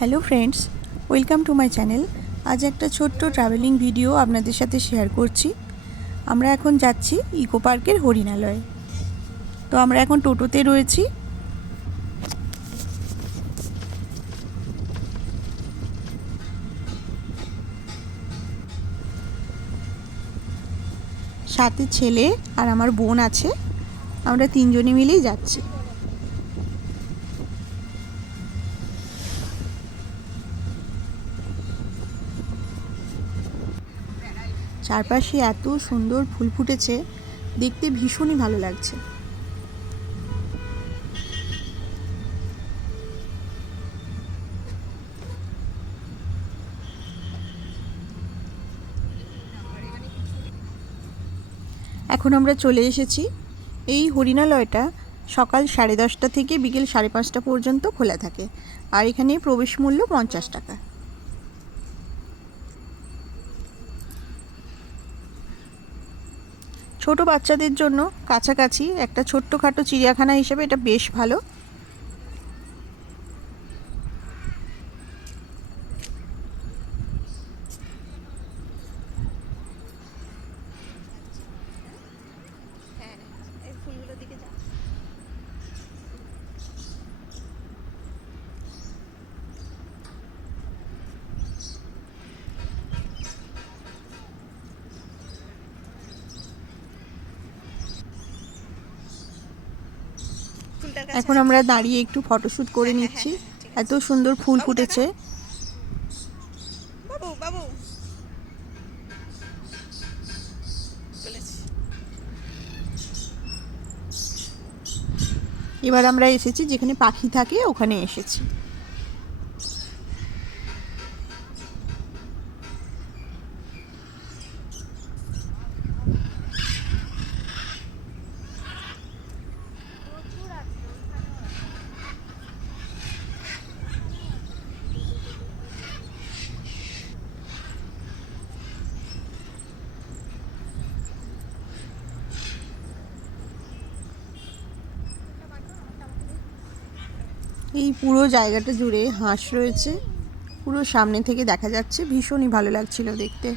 Hello friends, welcome to my channel. আজ একটা ছোট্ট ট্রাভেলিং ভিডিও আপনাদের সাথে শেয়ার করছি। আমরা এখন যাচ্ছি ইকো পার্কের হরিণালয়ে। তো আমরা এখন টোটোতে রয়েছি। সাথে ছেলে আর আমার বোন আছে, আমরা তিনজনে মিলেই যাচ্ছি। চারপাশে এত সুন্দর ফুল ফুটেছে, দেখতে ভীষণই ভালো লাগছে। এখন আমরা চলে এসেছি। এই হরিণালয়টা সকাল 10:30 থেকে বিকেল 5:30 পর্যন্ত খোলা থাকে, আর এখানে প্রবেশ মূল্য 50 টাকা। ছোট বাচ্চাদের জন্য কাছাকাছি একটা ছোট্টখাটো চিড়িয়াখানা হিসেবে এটা বেশ ভালো। এখন আমরা দাঁড়িয়ে একটু ফটোশ্যুট করে নিচ্ছি। এত সুন্দর ফুল ফুটেছে। এবার আমরা এসেছি যেখানে পাখি থাকে, ওখানে এসেছি। এই পুরো জায়গাটা জুড়ে হাঁস রয়েছে, পুরো সামনে থেকে দেখা যাচ্ছে, ভীষণই ভালো লাগছিল দেখতে।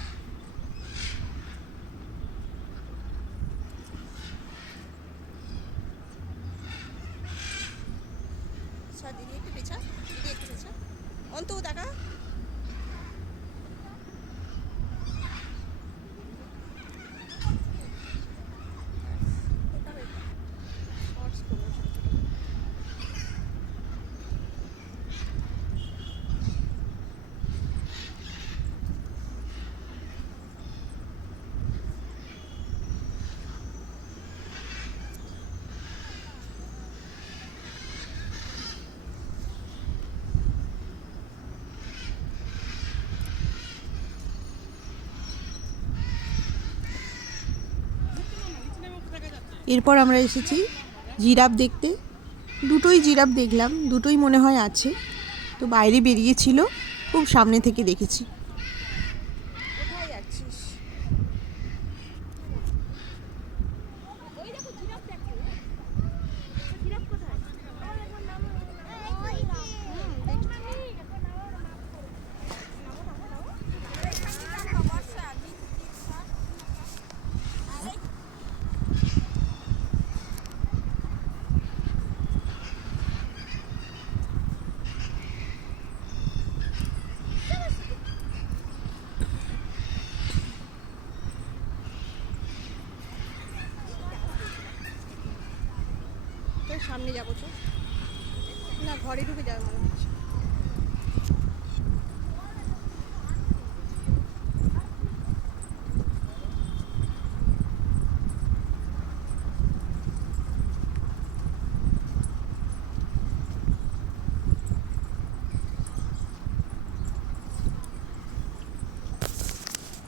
এরপর আমরা এসেছি জিরাফ দেখতে। দুটোই জিরাফ দেখলাম, দুটোই মনে হয় আছে। তো বাইরে বেরিয়েছিল, খুব সামনে থেকে দেখেছি। সামনে যাবো তো না, ঘরে ঢুকে যাবে মনে হচ্ছে।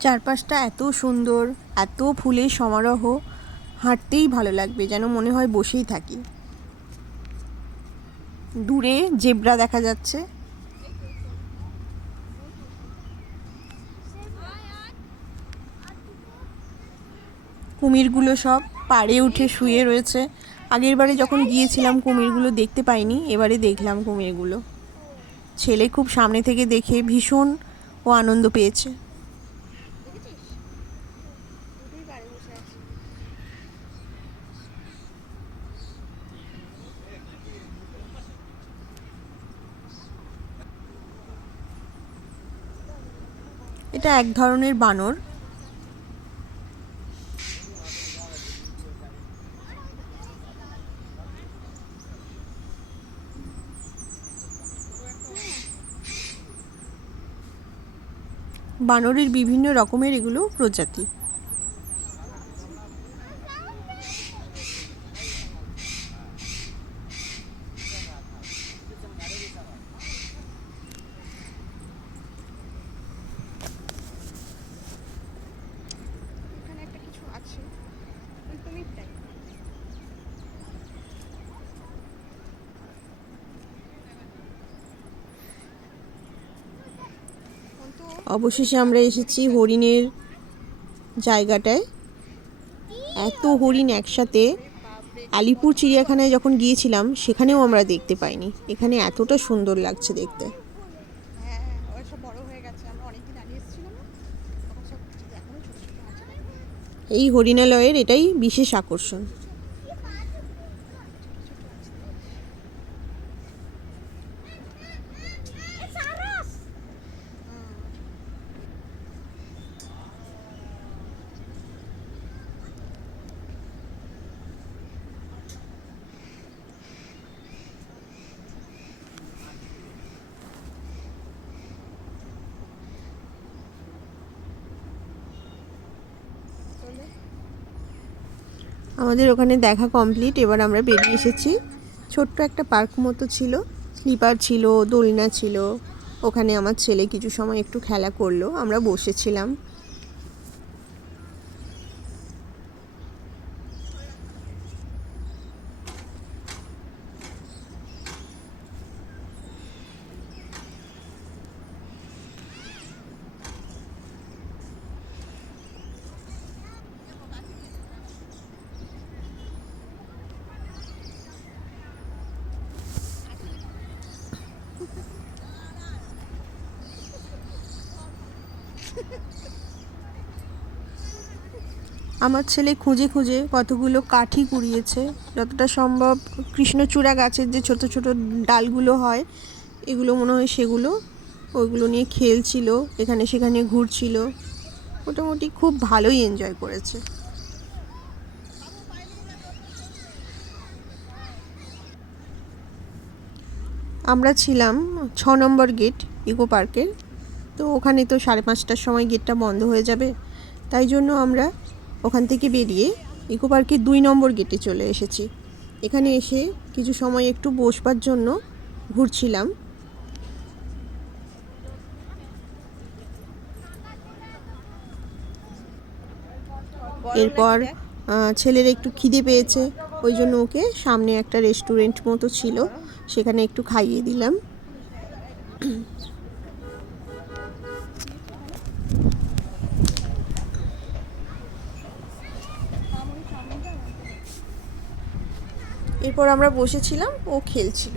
চারপাশটা এত সুন্দর, এত ফুলের সমারোহ, হাঁটতেই ভালো লাগবে, যেন মনে হয় বসেই থাকি। দূরে জেব্রা দেখা যাচ্ছে। কুমিরগুলো সব পাড়ে উঠে শুয়ে রয়েছে। আগের বারে যখন গিয়েছিলাম কুমিরগুলো দেখতে পাইনি, এবারে দেখলাম কুমিরগুলো। ছেলে খুব সামনে থেকে দেখে ভীষণ ও আনন্দ পেয়েছে। এটা এক ধরনের বানর। বানরের বিভিন্ন রকমের এগুলো প্রজাতি। অবশেষে আমরা এসেছি হরিণের জায়গাটায়। এত হরিণ একসাথে আলিপুর চিড়িয়াখানায় যখন গিয়েছিলাম সেখানেও আমরা দেখতে পাইনি। এখানে এতটা সুন্দর লাগছে দেখতে। এই হরিণালয়ের এটাই বিশেষ আকর্ষণ। আমাদের ওখানে দেখা কমপ্লিট। এবার আমরা বেরিয়ে এসেছি। ছোট্ট একটা পার্ক মতো ছিল, স্লিপার ছিল, দোলনা ছিল। ওখানে আমার ছেলে কিছু সময় একটু খেলা করলো, আমরা বসেছিলাম। আমার ছেলে খুঁজে খুঁজে কতগুলো কাঠি কুড়িয়েছে, যতটা সম্ভব কৃষ্ণচূড়া গাছের যে ছোট ছোট ডালগুলো হয় এগুলো মনে হয় সেগুলো, ওইগুলো নিয়ে খেলছিল, এখানে সেখানে ঘুরছিল। মোটামুটি খুব ভালোই এনজয় করেছে। আমরা ছিলাম 6 নম্বর গেট ইকো পার্কের। তো ওখানে তো 5:30টার সময় গেটটা বন্ধ হয়ে যাবে, তাই জন্য আমরা ওখান থেকে বেরিয়ে ইকো পার্কের 2 নম্বর গেটে চলে এসেছি। এখানে এসে কিছু সময় একটু বসবার জন্য ঘুরছিলাম। এরপর ছেলের একটু খিদে পেয়েছে, ওই জন্য ওকে সামনে একটা রেস্টুরেন্ট মতো ছিল, সেখানে একটু খাইয়ে দিলাম। এরপর আমরা বসেছিলাম, ও খেলছিল।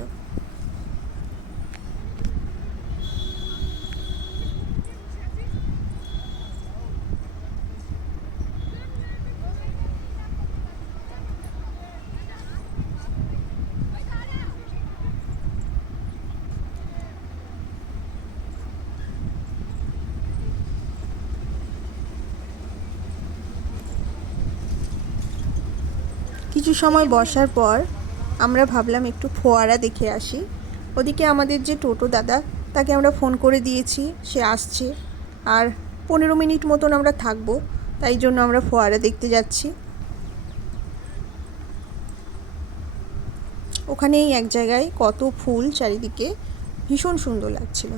কিছু সময় বসার পর আমরা ভাবলাম একটু ফোয়ারা দেখে আসি। ওদিকে আমাদের যে টোটো দাদা, তাকে আমরা ফোন করে দিয়েছি, সে আসছে। আর 15 মিনিট মতন আমরা থাকবো, তাই জন্য আমরা ফোয়ারা দেখতে যাচ্ছি। ওখানেই এক জায়গায় কত ফুল চারিদিকে, ভীষণ সুন্দর লাগছিল।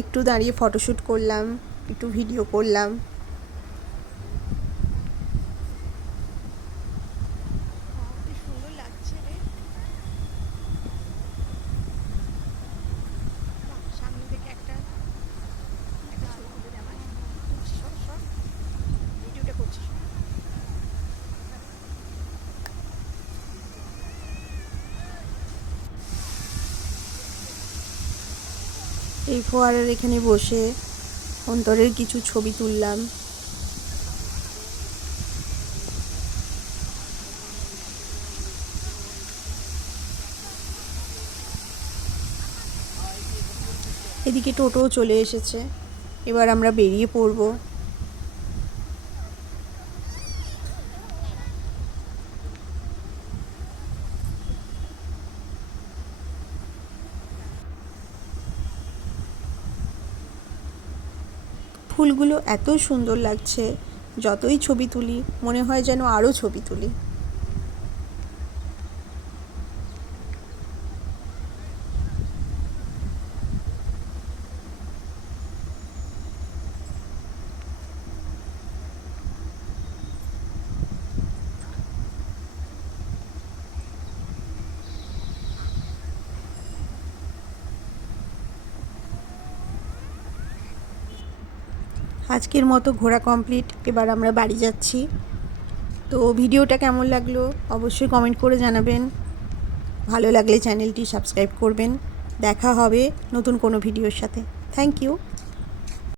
একটু দাঁড়িয়ে ফটোশ্যুট করলাম, একটু ভিডিও করলাম। এই ফোয়ারার এখানে বসে অন্তরের কিছু ছবি তুললাম। এদিকে টোটোও চলে এসেছে, এবার আমরা বেরিয়ে পড়ব। ফুলগুলো এত সুন্দর লাগছে, যতই ছবি তুলি মনে হয় যেন আরও ছবি তুলি। আজকের মতো ঘোরা কমপ্লিট, এবার আমরা বাড়ি যাচ্ছি। তো ভিডিওটা কেমন লাগলো অবশ্যই কমেন্ট করে জানাবেন। ভালো লাগলে চ্যানেলটি সাবস্ক্রাইব করবেন। দেখা হবে নতুন কোনো ভিডিওর সাথে। Thank you.